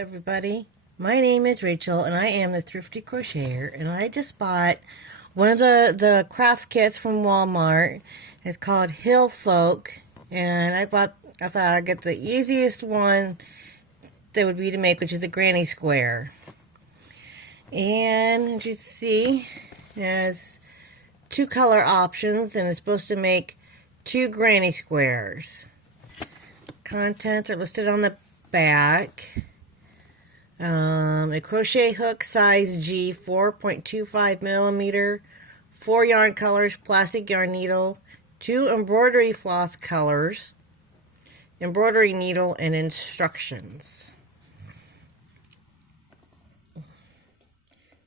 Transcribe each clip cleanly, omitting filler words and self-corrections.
Everybody, my name is Rachel and I am the Thrifty Crocheter, and I just bought one of the craft kits from Walmart. It's called Hillfolk, and I thought I'd get the easiest one that would be to make, which is the granny square. And as you see, it has two color options and it's supposed to make two granny squares. Contents are listed on the back. A crochet hook size G, 4.25 millimeter, 4 yarn colors, plastic yarn needle, 2 embroidery floss colors, embroidery needle, and instructions. It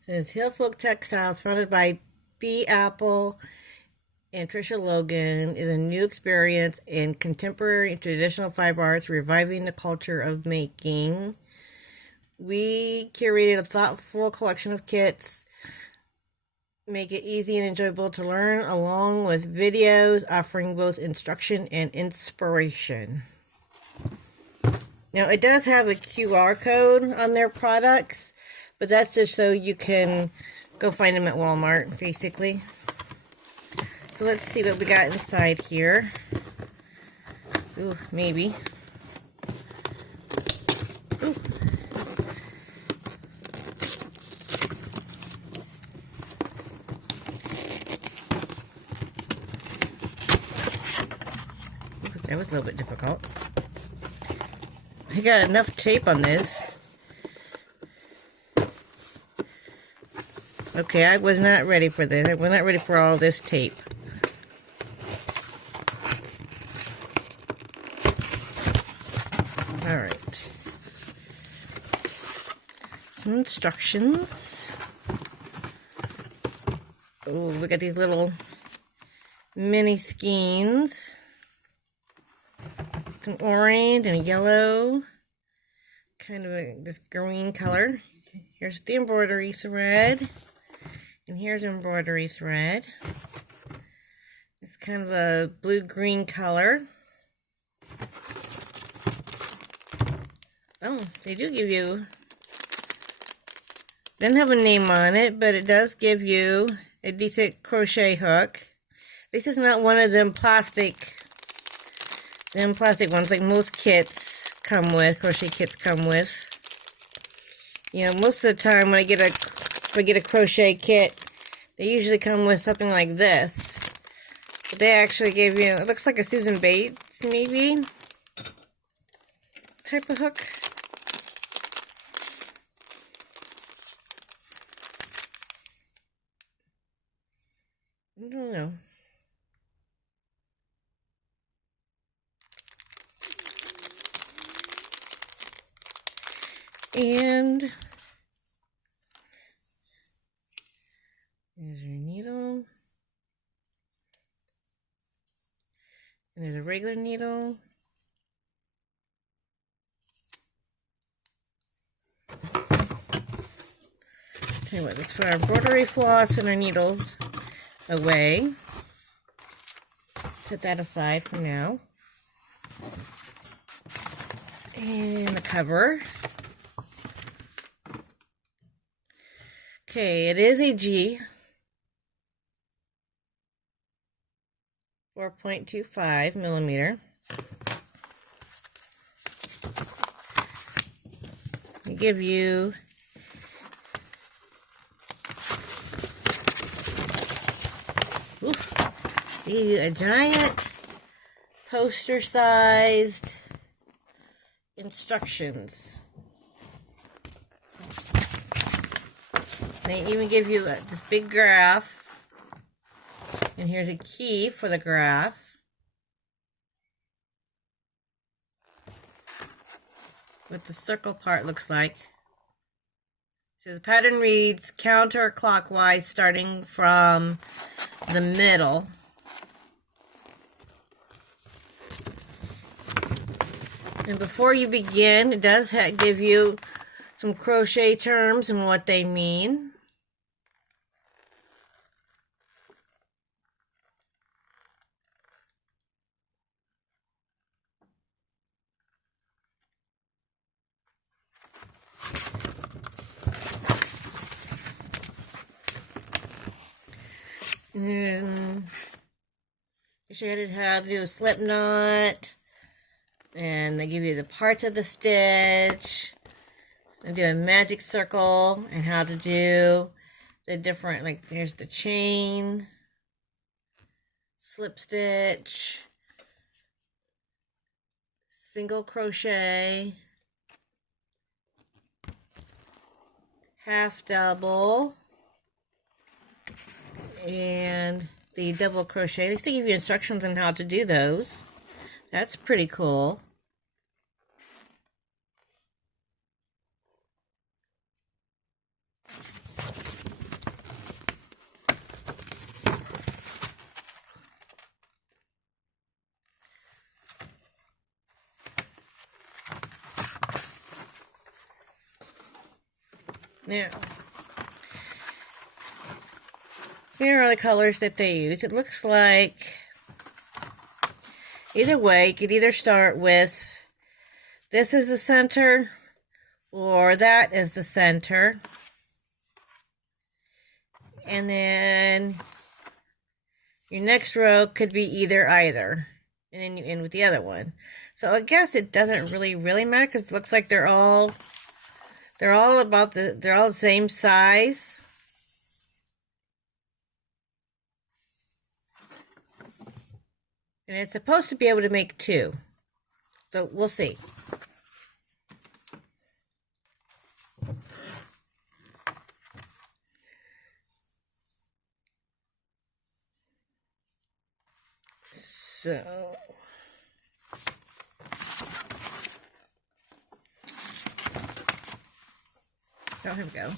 says Hillfolk Textiles, founded by B. Apple and Tricia Logan, is a new experience in contemporary and traditional fiber arts, reviving the culture of making. We curated a thoughtful collection of kits, make it easy and enjoyable to learn, along with videos offering both instruction and inspiration. Now, it does have a QR code on their products, but that's just so you can go find them at Walmart, basically. So let's see what we got inside here. Ooh, maybe. Ooh. That was a little bit difficult. I got enough tape on this. Okay, I was not ready for this. I was not ready for all this tape. Alright. Some instructions. Oh, we got these little mini skeins. Some orange and a yellow, kind of this green color. Here's the embroidery thread, and here's embroidery thread. It's kind of a blue-green color. Oh, they do give you, doesn't have a name on it, but it does give you a decent crochet hook. This is not one of them plastic ones like most kits come with, crochet kits come with. You know, most of the time when if I get a crochet kit, they usually come with something like this. But they actually gave you, it looks like a Susan Bates, maybe, type of hook. I don't know. And there's your needle. And there's a regular needle. Tell you what, let's put our embroidery floss and our needles away. Set that aside for now. And the cover. Okay, it is a G, 4.25 millimeter. They give you a giant poster-sized instructions. They even give you this big graph, and here's a key for the graph. What the circle part looks like. So the pattern reads counterclockwise starting from the middle. And before you begin, it does give you some crochet terms and what they mean. And I showed you how to do a slip knot. And they give you the parts of the stitch. And do a magic circle. And how to do the different, like there's the chain, slip stitch, single crochet, half double, and the double crochet. At least they give you instructions on how to do those. That's pretty cool. Now, here are the colors that they use. It looks like, either way, you could either start with this is the center, or that is the center. And then your next row could be either. And then you end with the other one. So I guess it doesn't really matter, because it looks like they're all the same size. And it's supposed to be able to make two. So we'll see. So oh, here we go.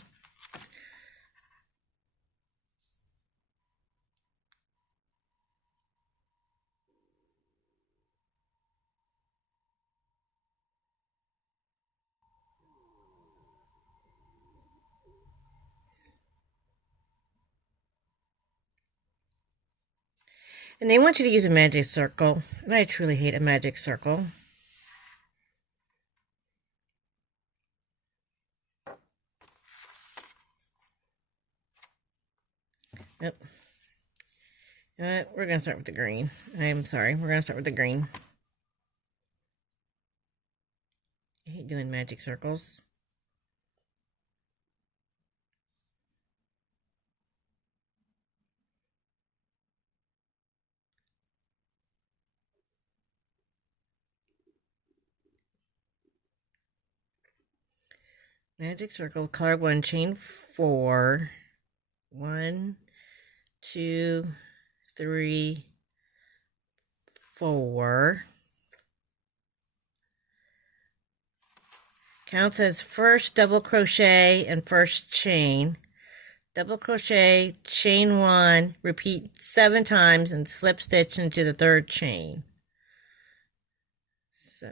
And they want you to use a magic circle. And I truly hate a magic circle. Yep. We're going to start with the green. I'm sorry. We're going to start with the green. I hate doing magic circles. Magic circle, color 1, chain 4. 1, 2, 3, 4. Counts as first double crochet and first chain. Double crochet, chain 1, repeat 7 times, and slip stitch into the third chain. So,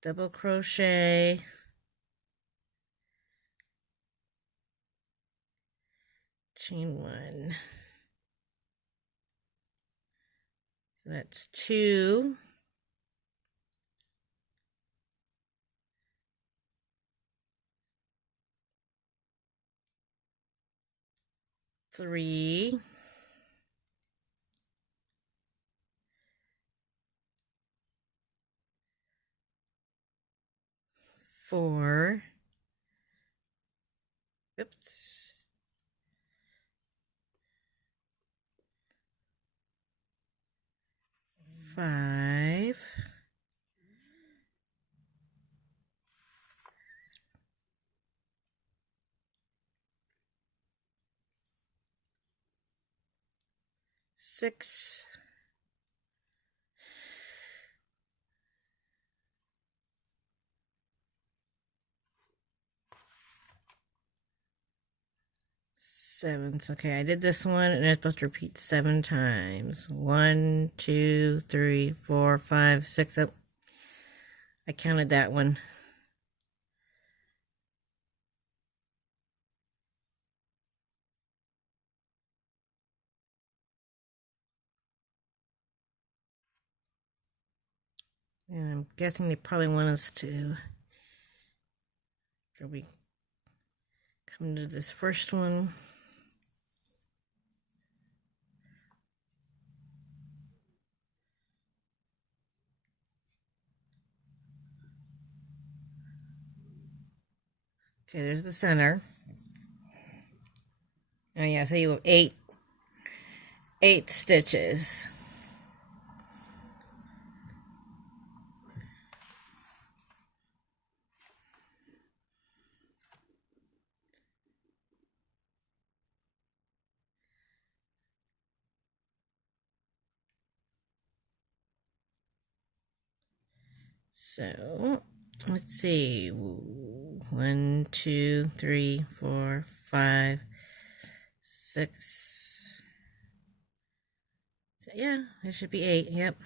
double crochet, chain 1. So that's 2. Three, 4, oops, 5, 6, 7. Okay, I did this one, and it's supposed to repeat 7 times. 1, 2, 3, 4, 5, 6. Oh, I counted that one. And I'm guessing they probably want us to, after we come to this first one, Okay, there's the center. Oh yeah, so you have eight stitches. So let's see. 1, 2, 3, 4, 5, 6. Yeah, it should be 8. Yep.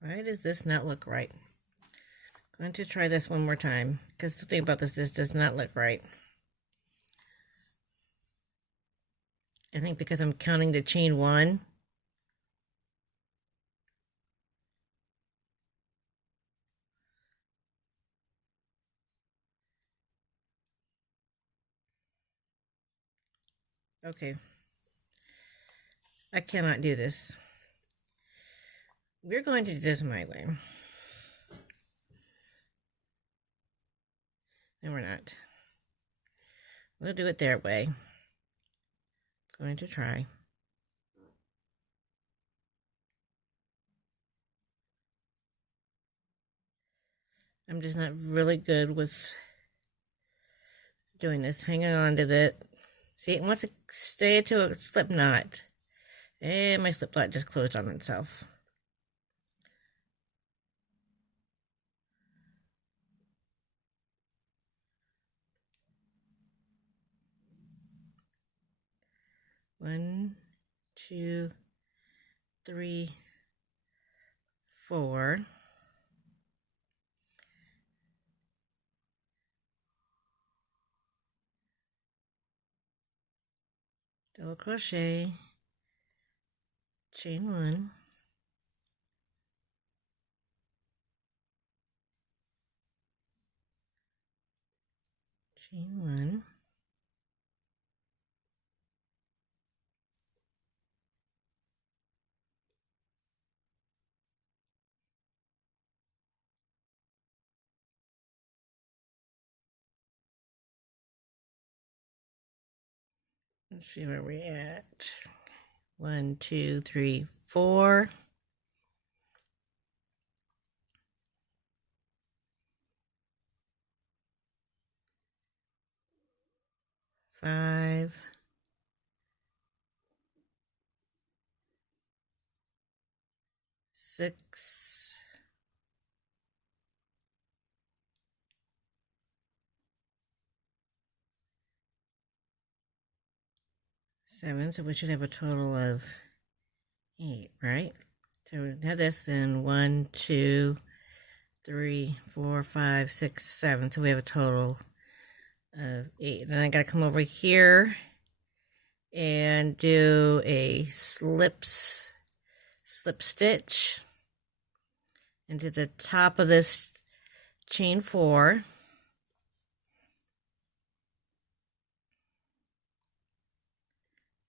Why does this not look right? I'm going to try this one more time because the thing about this does not look right. I think because I'm counting the chain 1. Okay. I cannot do this. We're going to do this my way. No, we're not. We'll do it their way. Going to try. I'm just not really good with doing this. Hanging on to the... See, it wants to stay to a slip knot. And my slip knot just closed on itself. One, 2, 3, 4. Double crochet, chain 1, chain 1, let's see where we're at. 1, 2, 3, 4. 5, 6, 7. So we should have a total of 8, right? So we have this, then 1, 2, 3, 4, 5, 6, 7. So we have a total of 8. Then I got to come over here and do a slip stitch into the top of this chain 4.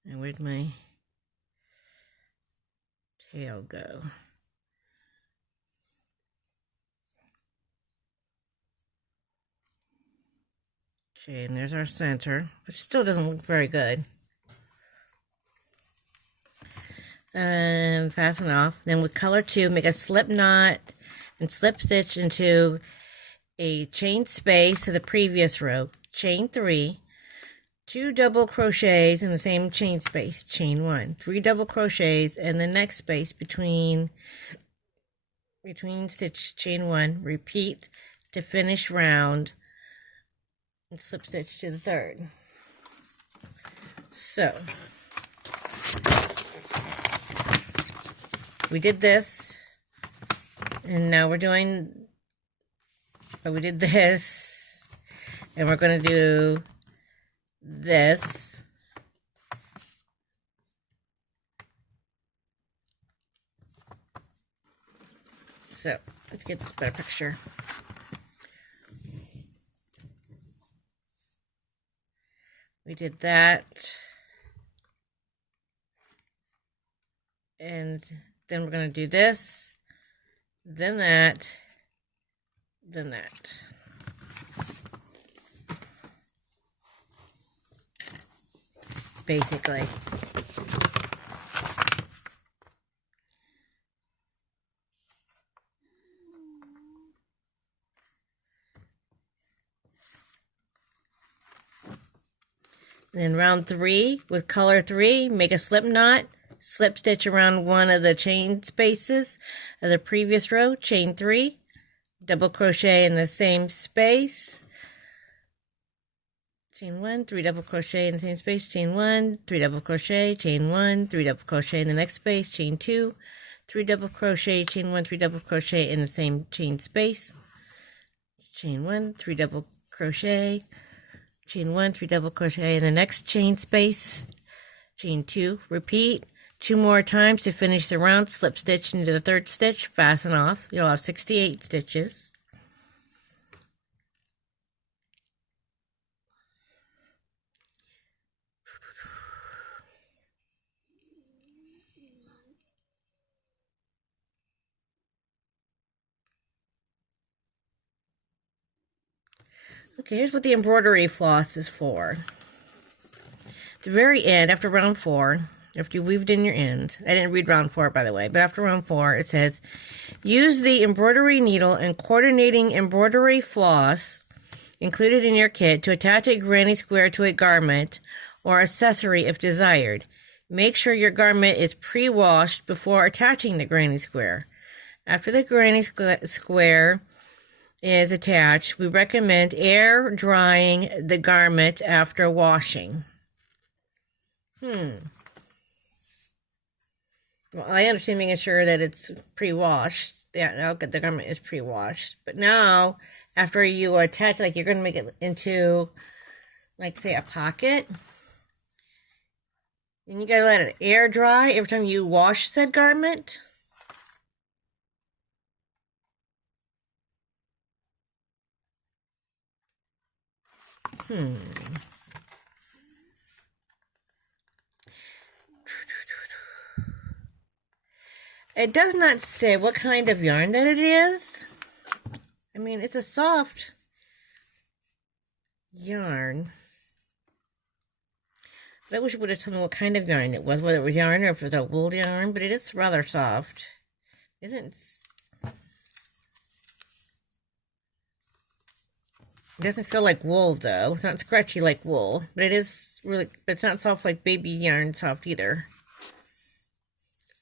And where'd my tail go? Okay, and there's our center, which still doesn't look very good. And fasten off. Then with color 2, make a slip knot and slip stitch into a chain space of the previous row. Chain 3, 2 double crochets in the same chain space. Chain 1, 3 double crochets in the next space between stitch. Chain 1. Repeat to finish round. And slip stitch to the 3rd. So we did this, and now we're doing, we did this, and we're going to do this. So let's get this better picture. We did that, and then we're going to do this, then that, then that. Basically. And then round 3 with color 3, make a slip knot, slip stitch around one of the chain spaces of the previous row, chain 3, double crochet in the same space, chain 1, 3 double crochet in the same space, chain 1, 3 double crochet, chain 1, 3 double crochet in the next space, chain 2, 3 double crochet, chain 1, 3 double crochet in the same chain space, chain 1, 3 double crochet, chain 1, 3 double crochet in the next chain space, chain 2, repeat 2 more times to finish the round, slip stitch into the 3rd stitch, fasten off. You'll have 68 stitches. Okay, here's what the embroidery floss is for. At the very end, after round 4, after you weaved in your ends, I didn't read round 4, by the way, but after round 4, it says, use the embroidery needle and coordinating embroidery floss included in your kit to attach a granny square to a garment or accessory if desired. Make sure your garment is pre-washed before attaching the granny square. After the granny square is attached, we recommend air drying the garment after washing. Well, I understand making sure that it's pre-washed. Yeah, the garment is pre-washed. But now, after you attach, like you're going to make it into, like, say, a pocket. And you got to let it air dry every time you wash said garment. It does not say what kind of yarn that it is. I mean, it's a soft yarn. But I wish it would have told me what kind of yarn it was, whether it was yarn or if it was a wool yarn, but it is rather soft. It doesn't feel like wool, though. It's not scratchy like wool, but it is really, but it's not soft like baby yarn soft either.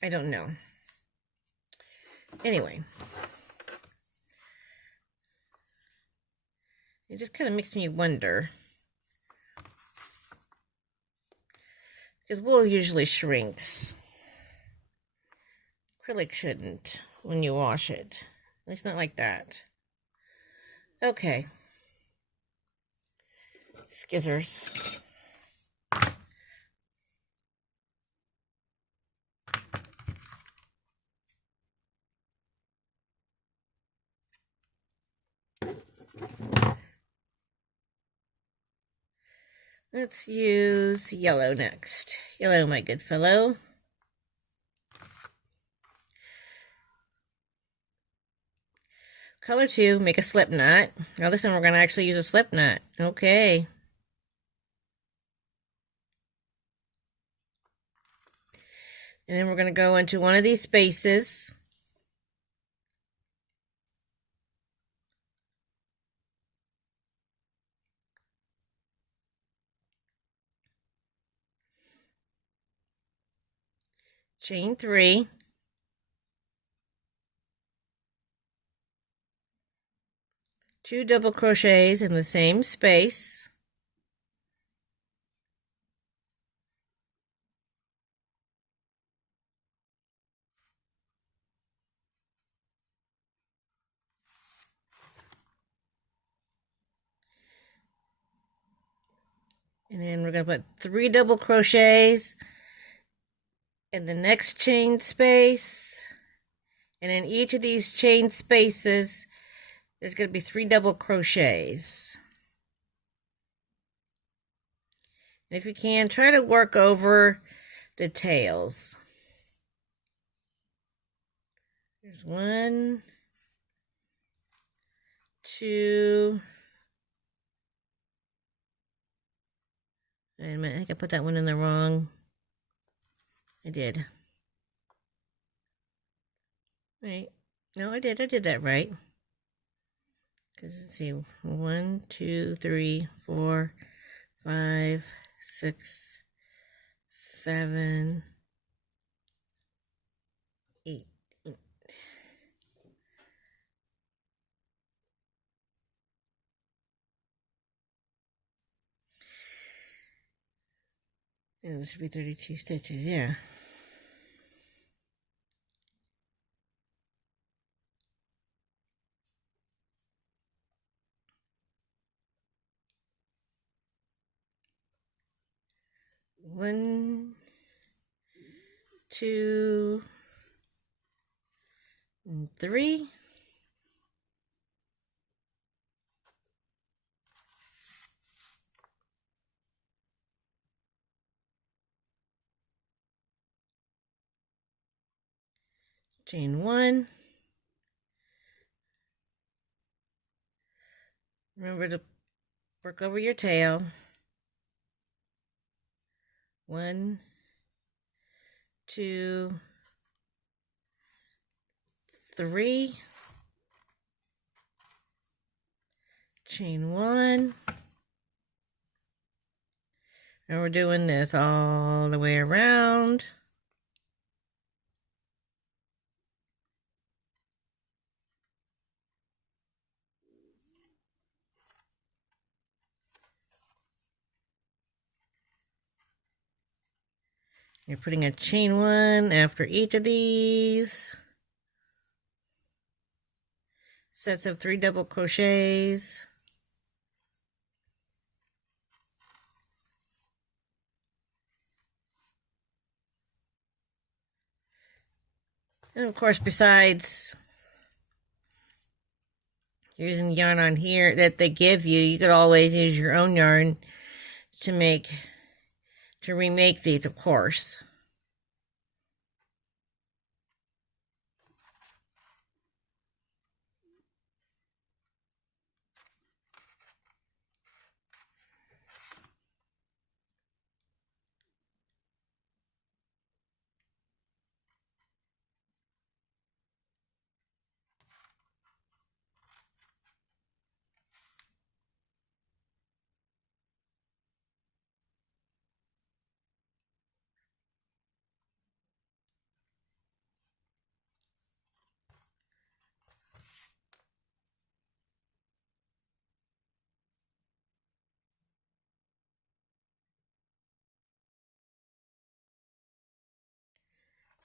I don't know. Anyway. It just kind of makes me wonder. Because wool usually shrinks. Acrylic shouldn't when you wash it. At least not like that. Okay. Scissors. Let's use yellow next. Yellow, my good fellow. Color 2, make a slip knot. Now this time we're going to actually use a slip knot. Okay. And then we're going to go into one of these spaces. Chain 3. Two double crochets in the same space. And then we're going to put 3 double crochets in the next chain space. And in each of these chain spaces, there's going to be 3 double crochets. And if you can, try to work over the tails. There's 1, 2. Wait a minute, I think I put that one in the wrong. I did. Wait, no, I did that right. Because let's see, 1, 2, 3, 4, 5, 6, 7, 8. Yeah, this should be 32 stitches, yeah. One, 2, 3. Chain 1. Remember to work over your tail. 1, 2, 3. Chain 1. And we're doing this all the way around. You're putting a chain 1 after each of these. Sets of 3 double crochets. And of course, besides using yarn on here that they give you, you could always use your own yarn to remake these, of course.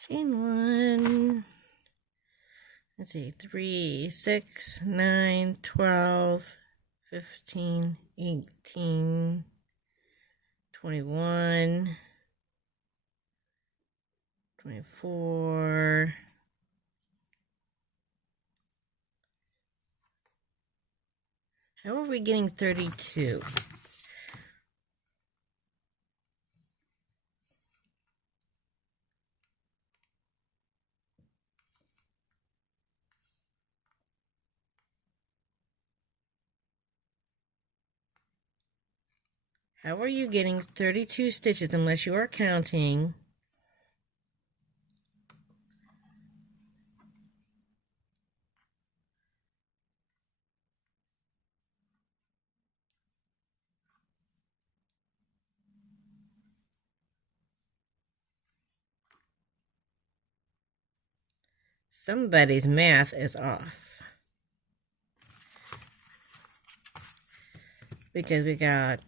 Chain 1. Let's see, 3, 6, 9, 12, 15, 18, 21, 24. How are we getting 32? How are you getting 32 stitches unless you are counting? Somebody's math is off. Because we got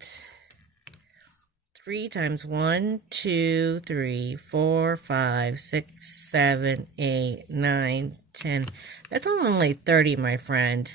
3 times 1, 2, 3, 4, 5, 6, 7, 8, 9, 10. That's only 30, my friend.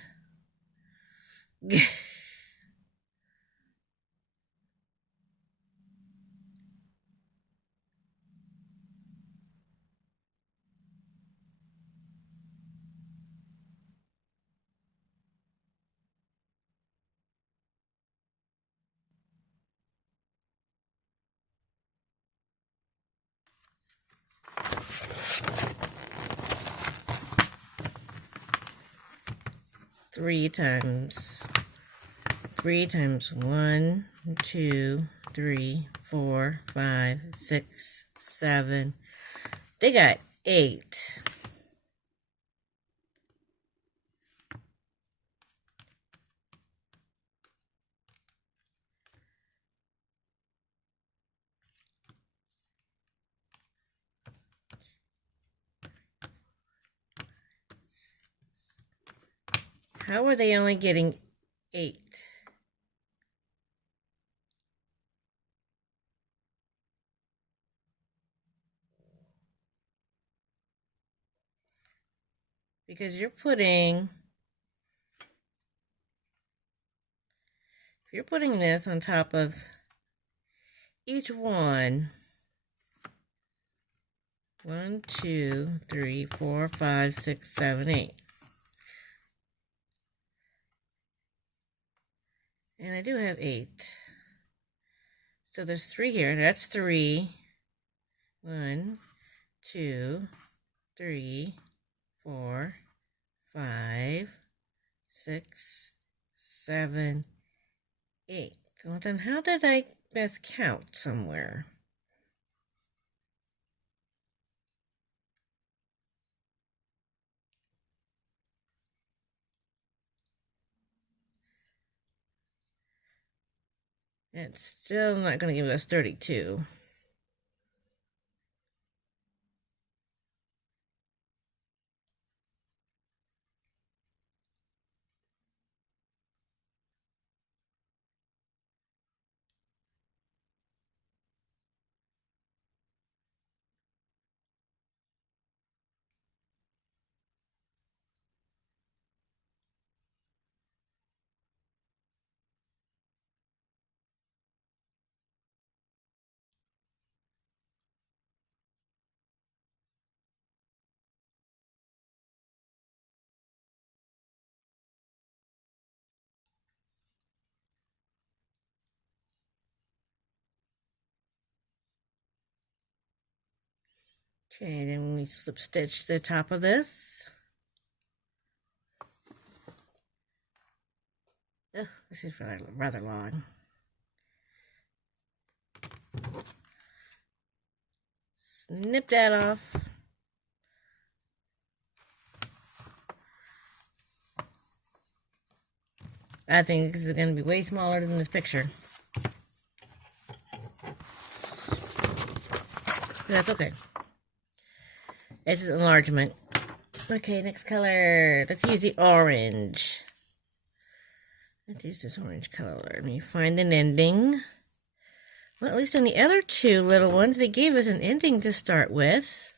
3 times 1, 2, 3, 4, 5, 6, 7. They got 8. How are they only getting 8? Because you're putting this on top of each one. 1, 2, 3, 4, 5, 6, 7, 8. And I do have 8. So there's 3 here. That's 3. 1, 2, 3, 4, 5, 6, 7, 8. Well, then how did I miscount somewhere? It's still not going to give us 32. Okay, then we slip stitch the top of this. Ugh, this is rather long. Snip that off. I think this is going to be way smaller than this picture. That's okay. It's an enlargement. Okay, next color. Let's use the orange. Let's use this orange color. Let me find an ending. Well, at least on the other 2 little ones, they gave us an ending to start with.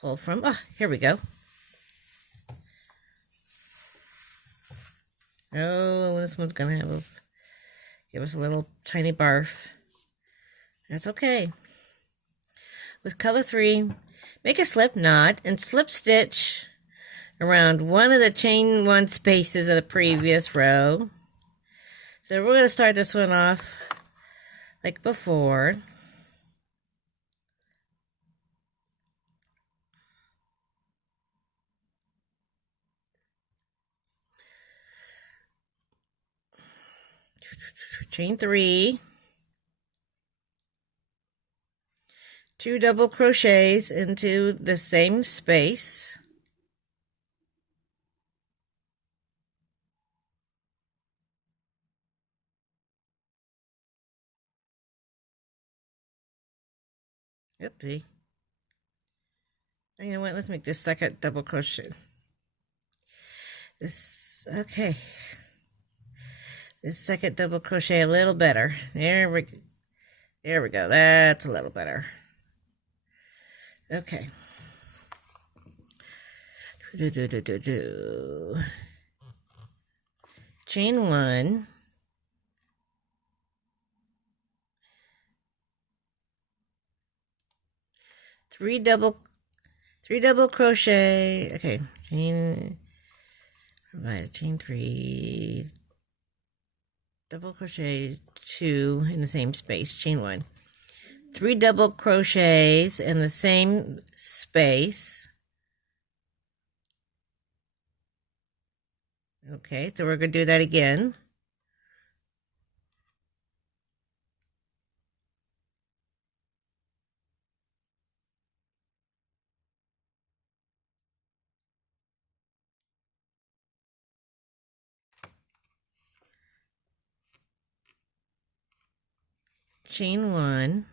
Pull from. Oh, here we go. Oh, this one's going to give us a little tiny barf. That's okay. With color 3, make a slip knot and slip stitch around one of the chain 1 spaces of the previous row. So we're going to start this one off like before. Chain 3. 2 double crochets into the same space. Oopsie. You know what? Let's make this second double crochet. Okay. This second double crochet a little better. There we go. That's a little better. Okay. Chain 1. 3 double crochet. Okay, chain 3, double crochet 2 in the same space, chain 1, 3 double crochets in the same space. Okay, so we're going to do that again. Chain 1,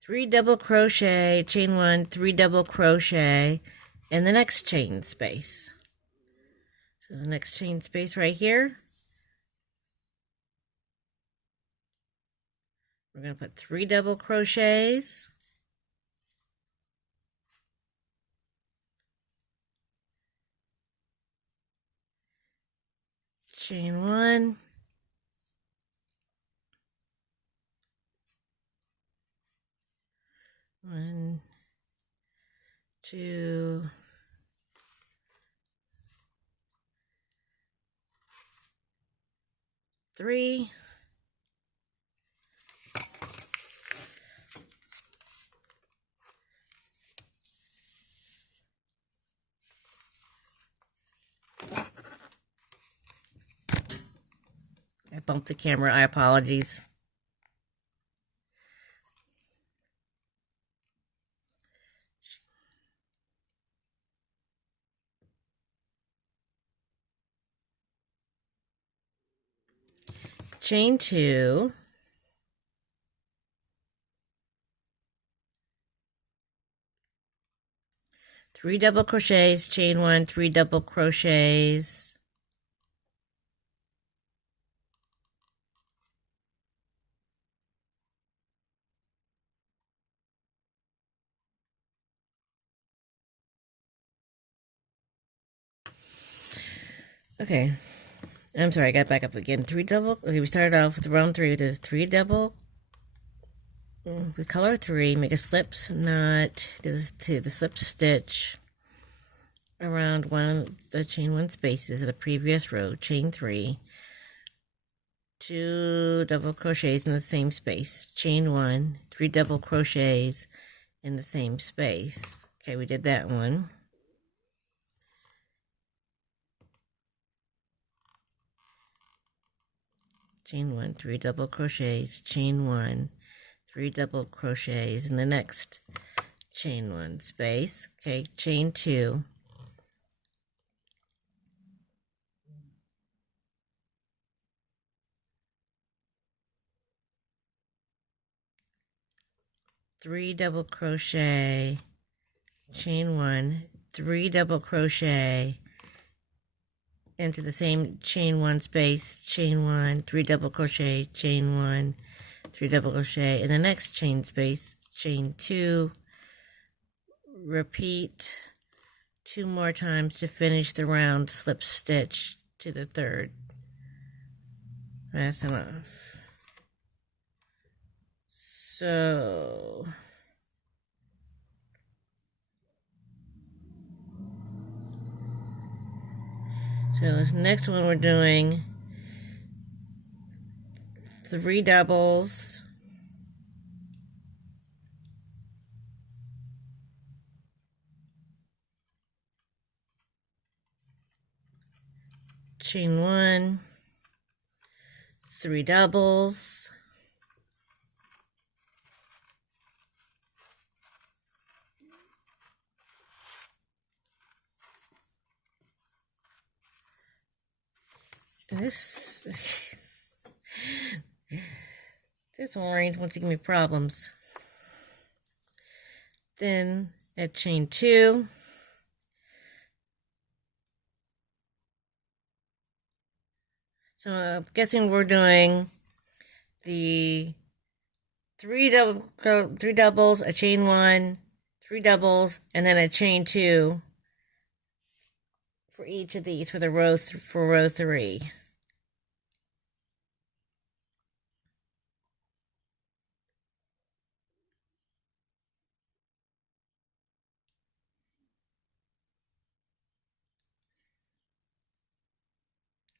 three double crochet, chain 1, 3 double crochet in the next chain space. So the next chain space right here, we're going to put 3 double crochets, chain 1, 1, 2, 3, I bumped the camera, I apologies. Chain 2, three double crochets, chain 1, 3 double crochets, okay, I'm sorry, I got back up again. 3 double, okay, we started off with round 3 with 3 double, with color 3, make a slip knot to the slip stitch around one of the chain 1 spaces of the previous row, chain 3, 2 double crochets in the same space, chain 1, 3 double crochets in the same space. Okay, we did that one. Chain 1, 3 double crochets, chain 1, 3 double crochets in the next chain 1 space. Okay, chain 2, three double crochet, chain 1, 3 double crochet into the same chain 1 space, chain 1, 3 double crochet, chain 1, 3 double crochet in the next chain space, chain 2, repeat 2 more times to finish the round slip stitch to the third. That's enough. So this next one we're doing 3 doubles, chain 1, 3 doubles, this this orange wants to give me problems. Then at chain 2, so I'm guessing we're doing the 3 doubles, a chain 1, 3 doubles, and then a chain 2 for each of these for the row for row 3.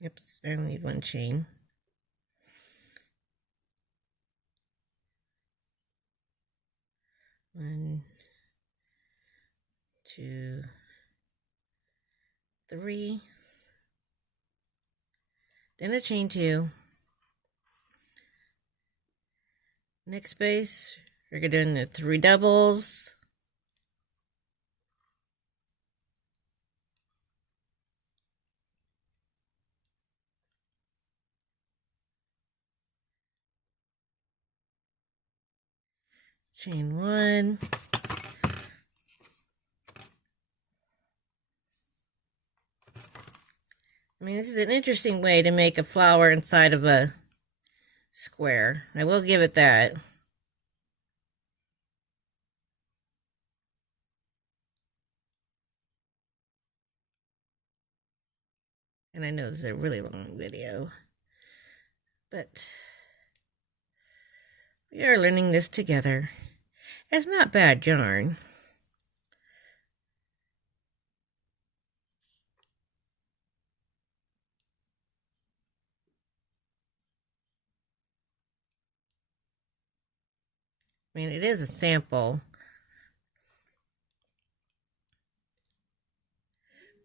Yep, I only need 1 chain. 1, 2, 3, then a chain 2. Next space, we're going to do the 3 doubles, chain 1, I mean, this is an interesting way to make a flower inside of a square. I will give it that. And I know this is a really long video, but we are learning this together. It's not bad yarn. I mean, it is a sample.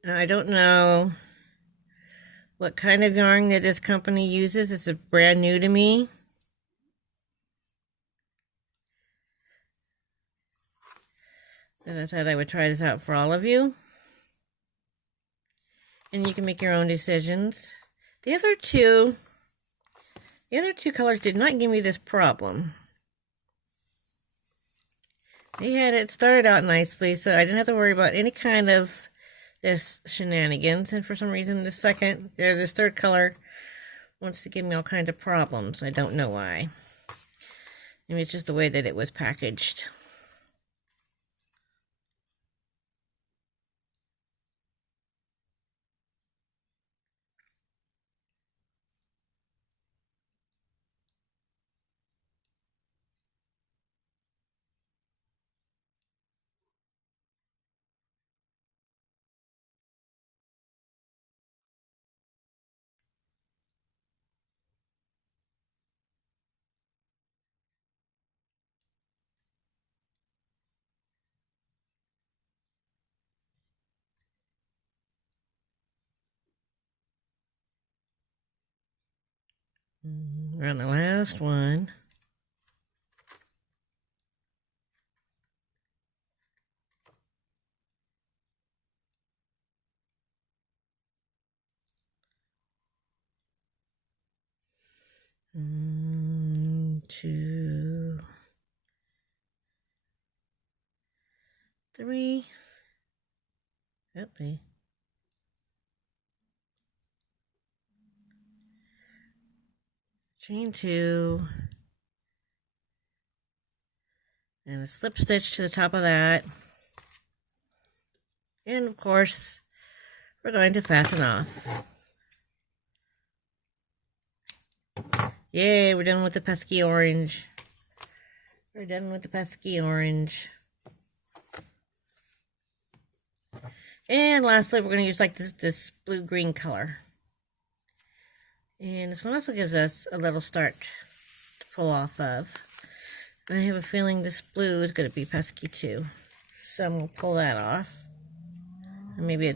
I don't know what kind of yarn that this company uses. This is brand new to me. And I thought I would try this out for all of you. And you can make your own decisions. The other two colors did not give me this problem. It started out nicely, so I didn't have to worry about any kind of this shenanigans. And for some reason, this third color wants to give me all kinds of problems. I don't know why. Maybe it's just the way that it was packaged. We're on the last one. Two, 3. Okay. Chain 2, and a slip stitch to the top of that. And of course, we're going to fasten off. Yay, we're done with the pesky orange. We're done with the pesky orange. And lastly, we're going to use like this blue-green color. And this one also gives us a little start to pull off of. And I have a feeling this blue is going to be pesky too. So I'm going to pull that off. And maybe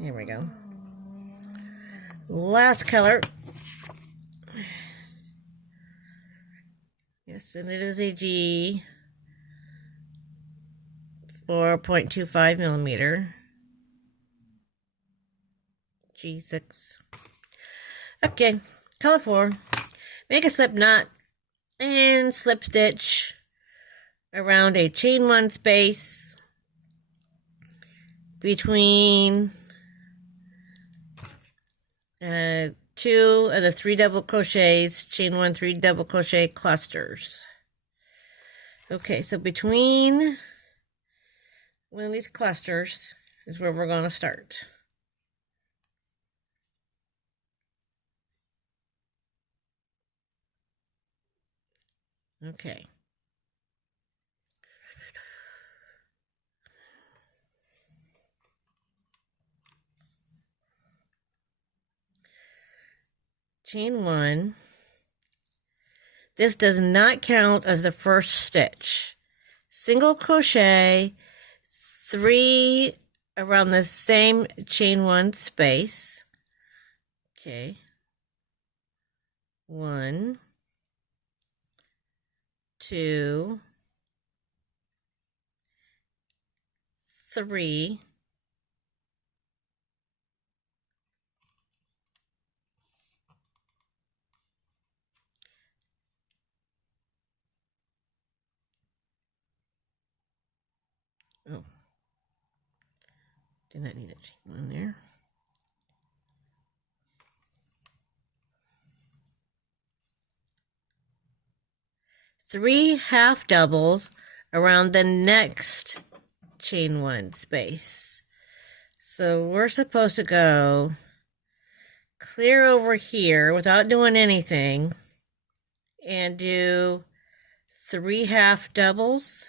here we go. Last color. Yes, and it is a G 4.25 millimeter. G6. Okay, color 4. Make a slip knot and slip stitch around a chain 1 space between 2 of the 3 double crochets, chain 1, 3 double crochet clusters. Okay, so between one of these clusters is where we're going to start. Okay. Chain 1. This does not count as the first stitch. Single crochet 3 around the same chain 1 space. Okay. 1, 2, 3. Oh, did not need a chain 1 there. 3 half doubles around the next chain 1 space. So we're supposed to go clear over here without doing anything and do 3 half doubles.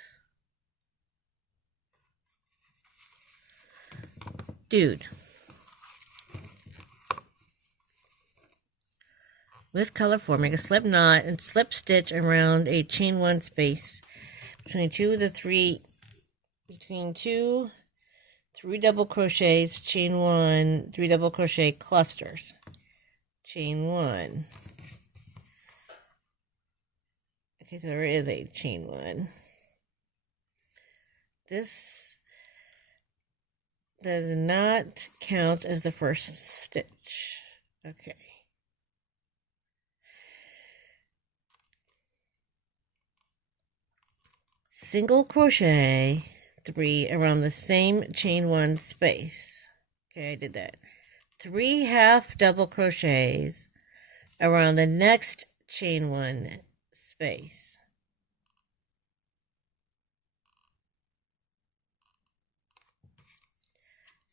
Dude. With color four, make a slip knot and slip stitch around a chain 1 space between 2 3 double crochets, chain 1, 3 double crochet clusters, chain 1. Okay, so there is a chain 1. This does not count as the first stitch. Okay. Single crochet 3 around the same chain 1 space. Okay, I did that. 3 half double crochets around the next chain 1 space.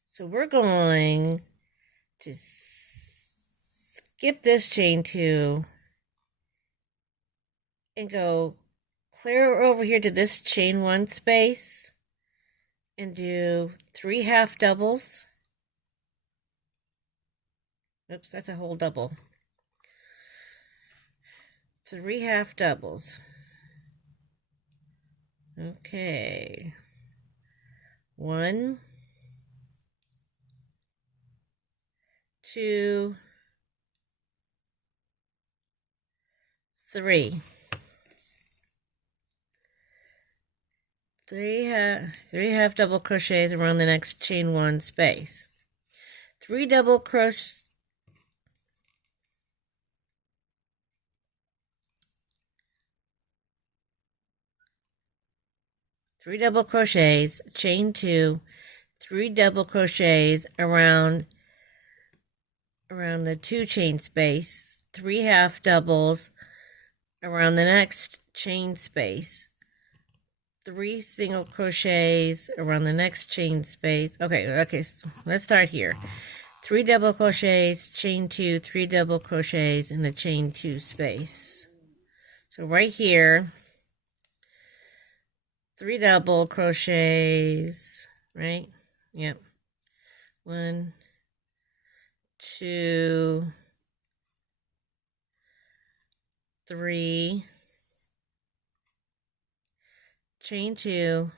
So we're going to skip this chain 2 and go clear over here to this chain 1 space and do 3 half doubles. Oops, that's a whole double. 3 half doubles. Okay. 1, 2, 3. 3 half double crochets around the next chain 1 space. 3 double crochets. 3 double crochets, chain 2, 3 double crochets around the 2 chain space, 3 half doubles around the next chain space, 3 single crochets around the next chain space. Okay, so let's start here. 3 double crochets, chain 2, 3 double crochets in the chain 2 space. So right here, 3 double crochets, right? Yep. 1, 2, 3, chain 2,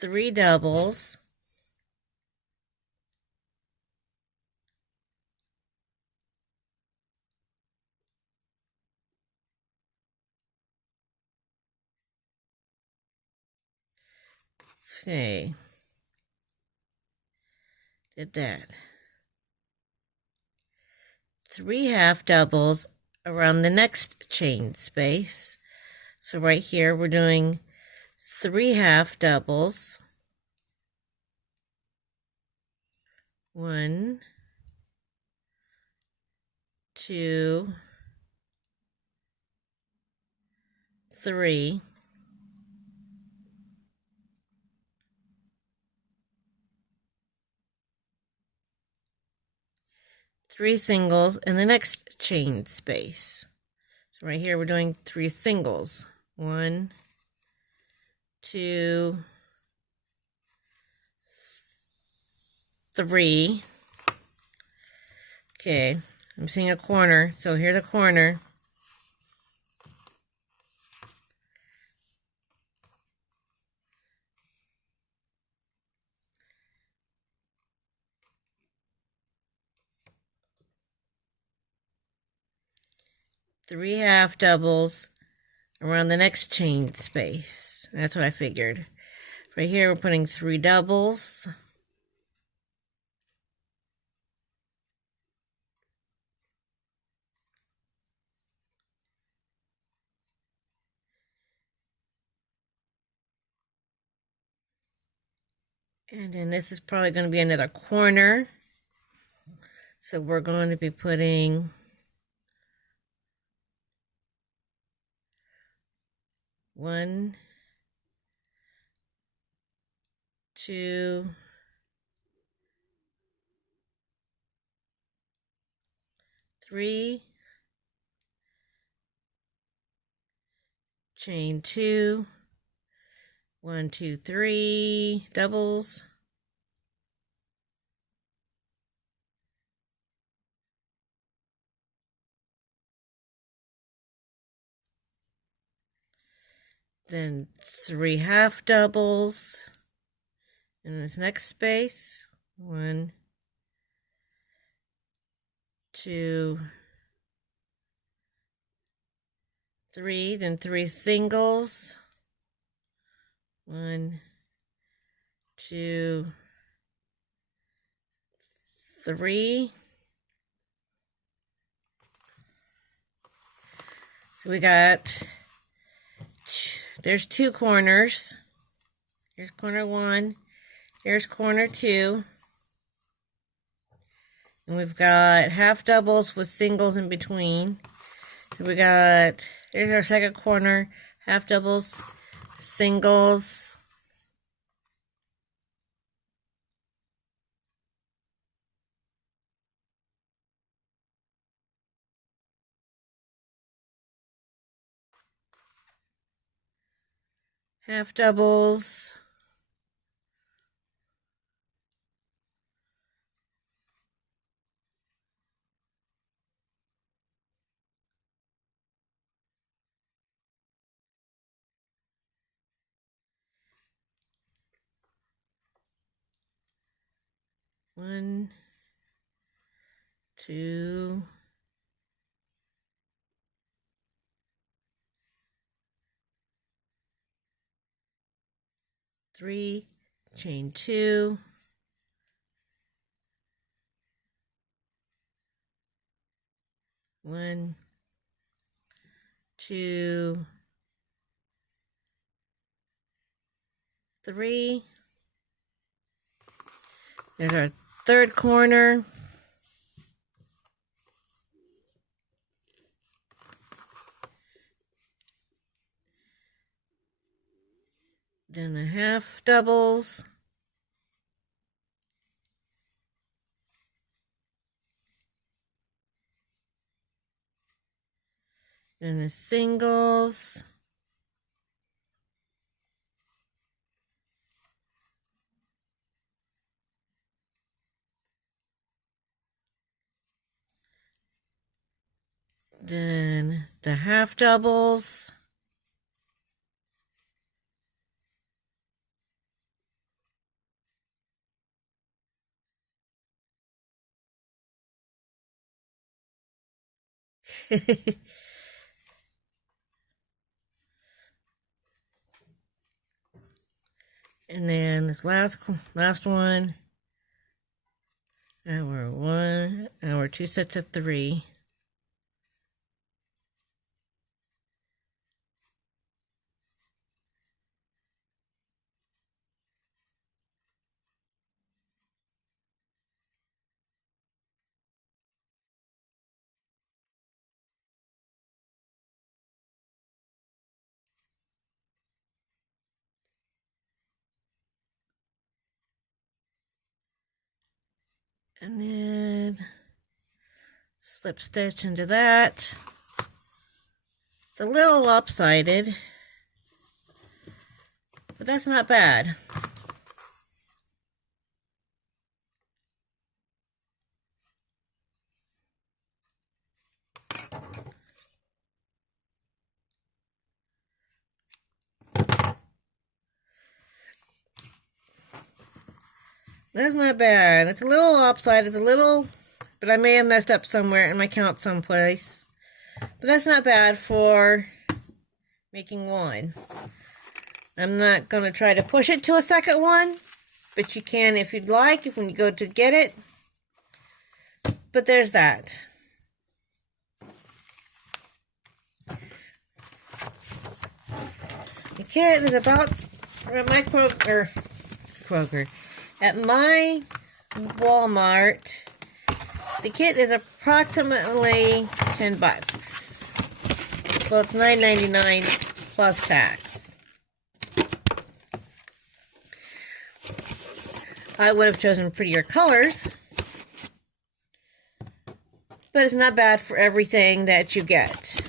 3 doubles, okay, did that. 3 half doubles around the next chain space. So right here we're doing 3 half doubles. 1, 2, 3. 3 singles in the next chain space. So right here we're doing 3 singles. 1, 2, 3. Okay, I'm seeing a corner, so here's a corner. 3 half doubles around the next chain space. That's what I figured. Right here, we're putting 3 doubles. And then this is probably going to be another corner. So we're going to be putting 1, 2, 3, chain 2, 1, 2, 3, doubles. Then 3 half doubles in this next space. 1, 2, 3, then 3 singles. 1, 2, 3. So we got, there's 2 corners. Here's corner 1, here's corner 2. And we've got half doubles with singles in between. So we got, here's our second corner, half doubles, singles. Half doubles. One, 2, 3, chain 2, 1, 2, 3. There's our third corner. Then the half doubles. Then the singles. Then the half doubles. And then this last one, our 2 sets of 3. And then slip stitch into that. It's a little lopsided, but that's not bad. That's not bad. It's a little lopsided. It's a little, but I may have messed up somewhere in my count someplace. But that's not bad for making one. I'm not going to try to push it to a second one, but you can if you'd like, if when you go to get it. But there's that. The kit is about at my Kroger. At my Walmart, the kit is approximately 10 bucks. Well, it's $9.99 plus tax. I would have chosen prettier colors, but it's not bad for everything that you get.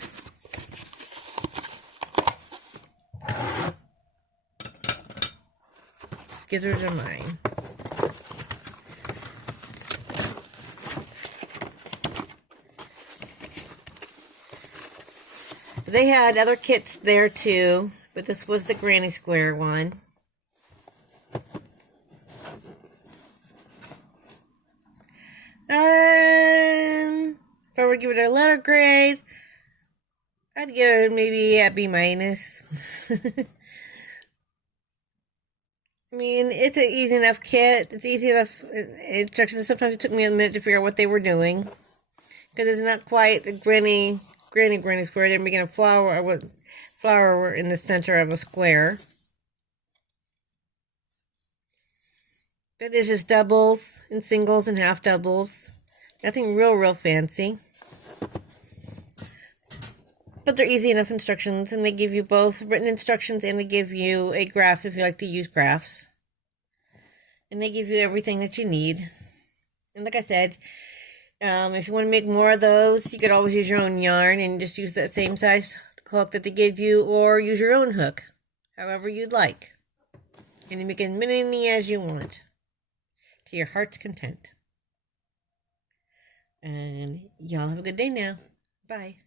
Scissors are mine. They had other kits there too, but this was the granny square one. If I were to give it a letter grade, I'd give it maybe a B minus. I mean, it's an easy enough kit. It's easy enough instructions. Sometimes it took me a minute to figure out what they were doing, because it's not quite a granny square. They're making a flower in the center of a square. But it's just doubles and singles and half doubles. Nothing real fancy. But they're easy enough instructions, and they give you both written instructions and they give you a graph if you like to use graphs. And they give you everything that you need. And like I said, if you want to make more of those, you could always use your own yarn and just use that same size hook that they give you, or use your own hook, however you'd like. And you make as many as you want, to your heart's content. And y'all have a good day now. Bye.